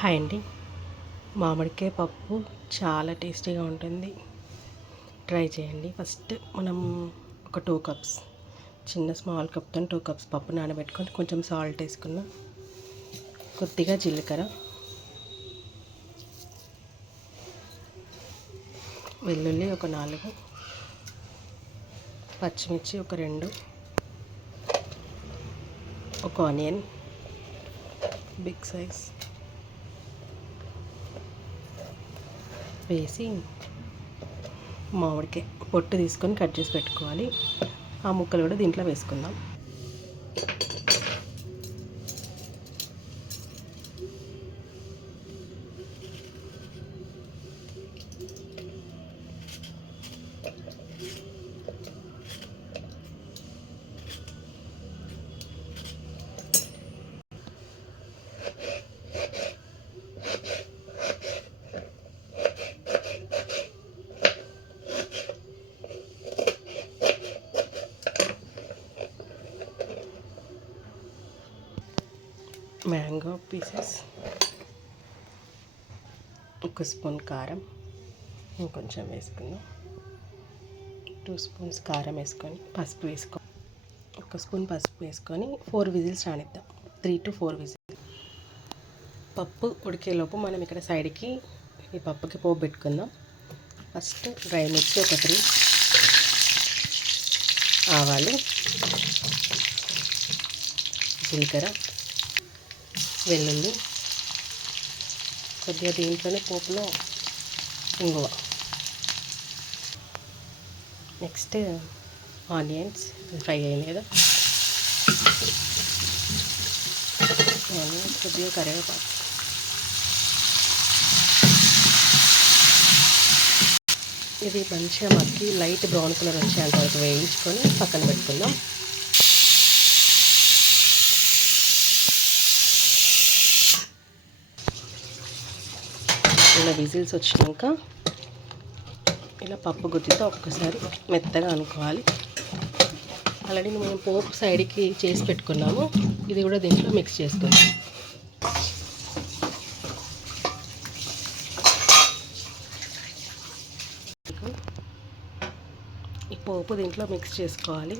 Hi అండి. మామిడికాయ పప్పు చాలా టేస్టీగా ఉంటుంది. ట్రై చేయండి. ఫస్ట్ మనం ఒక 2 కప్స్ చిన్న స్మాల్ కప్తో 2 కప్స్ పప్పు నానబెట్టుకొని కొంచెం సాల్ట్ వేసుకున్నాం. కొద్దిగా జీలకర్ర, వెల్లుల్లి ఒక 4, పచ్చిమిర్చి ఒక 2, ఒక ఆనియన్ బిగ్ సైజ్ వేసి మామిడికాయ పొట్టు తీసుకొని కట్ చేసి పెట్టుకోవాలి. ఆ ముక్కలు కూడా దీంట్లో వేసుకుందాం. మ్యాంగో పీసెస్, ఒక స్పూన్ కారం ఇంకొంచెం వేసుకుందాం. 2 స్పూన్స్ కారం వేసుకొని పసుపు ఒక స్పూన్ పసుపు వేసుకొని 4 విజిల్స్ రానిద్దాం. 3 to 4 whistles. పప్పు ఉడికేలోపు మనం ఇక్కడ సైడ్కి ఈ పప్పుకి పోపు పెట్టుకుందాం. ఫస్ట్ డ్రై మిర్చి ఒక 3, ఆవాలు, జీలకర్ర, వెల్లుల్లి, కొద్దిగా దీంట్లోనే పోపులో ఇంగువ, నెక్స్ట్ ఆనియన్స్ ఫ్రై అయినాయి కదా, ఆనియన్స్, కొద్దిగా కరివేపాకు, ఇది మంచిగా మగ్గి లైట్ బ్రౌన్ కలర్ వచ్చేంత వరకు వేయించుకొని పక్కన పెట్టుకుందాం. ఇలా విజిల్స్ వచ్చినాక ఇలా పప్పు గుత్తితో ఒక్కసారి మెత్తగా అనుకోవాలి. ఆల్రెడీ మేము పోపు సైడ్కి చేసి పెట్టుకున్నాము. ఇది కూడా దీంట్లో మిక్స్ చేసుకుందాం. ఈ పోపు దీంట్లో మిక్స్ చేసుకోవాలి.